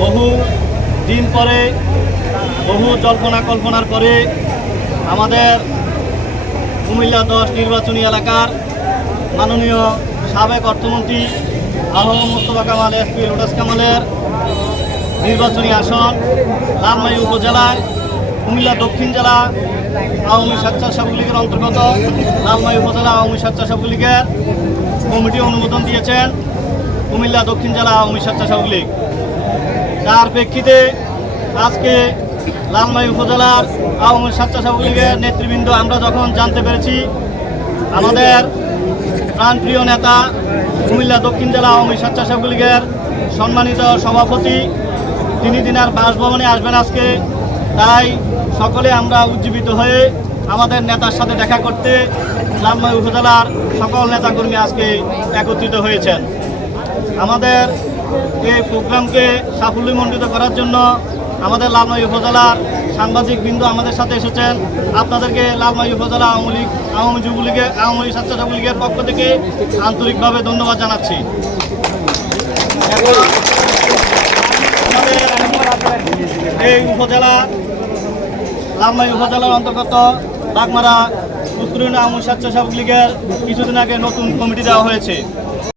বহু দিন পরে বহু কল্পনার পরে আমাদের কুমিল্লা 10 নির্বাচনী এলাকার মাননীয় সাবেক অর্থমন্ত্রী আহম মোস্তফা কামাল এসপি লোটাস কামালের নির্বাচনী আসন লালমাই উপজেলায় কুমিল্লা দক্ষিণ জেলা আওয়ামী স্বেচ্ছাসেবক লীগের অন্তর্গত লালমাই উপজেলা আওয়ামী স্বেচ্ছাসেবক লীগের কমিটি অনুমোদন দিয়েছেন কুমিল্লা দক্ষিণ জেলা আওয়ামী স্বেচ্ছাসেবক লীগ। তার প্রেক্ষিতে আজকে লালমাই উপজেলার আওয়ামী স্বেচ্ছাসেবক লীগের নেতৃবৃন্দ আমরা যখন জানতে পেরেছি আমাদের প্রাণপ্রিয় নেতা কুমিল্লা দক্ষিণ জেলা আওয়ামী স্বেচ্ছাসেবক লীগের সম্মানিত সভাপতি তিনি দিনার বাসভবনে আসবেন আজকে, তাই সকলে আমরা উজ্জীবিত হয়ে আমাদের নেতার সাথে দেখা করতে লালমাই উপজেলার সকল নেতাকর্মী আজকে একত্রিত হয়েছেন। আমাদের এই প্রোগ্রামকে সাফল্যমণ্ডিত করার জন্য আমাদের লালমাই উপজেলার সাংবাদিক বৃন্দ আমাদের সাথে এসেছেন। আপনাদেরকে লালমাই উপজেলা আওয়ামী যুবলীগের আওয়ামী স্বেচ্ছাসেবক লীগের পক্ষ থেকে আন্তরিকভাবে ধন্যবাদ জানাচ্ছি। আমাদের এই উপজেলা লালমাই উপজেলার অন্তর্গত বাগমারা উত্তর আওয়ামী স্বেচ্ছাসেবক লীগের কিছুদিন আগে নতুন কমিটি দেওয়া হয়েছে।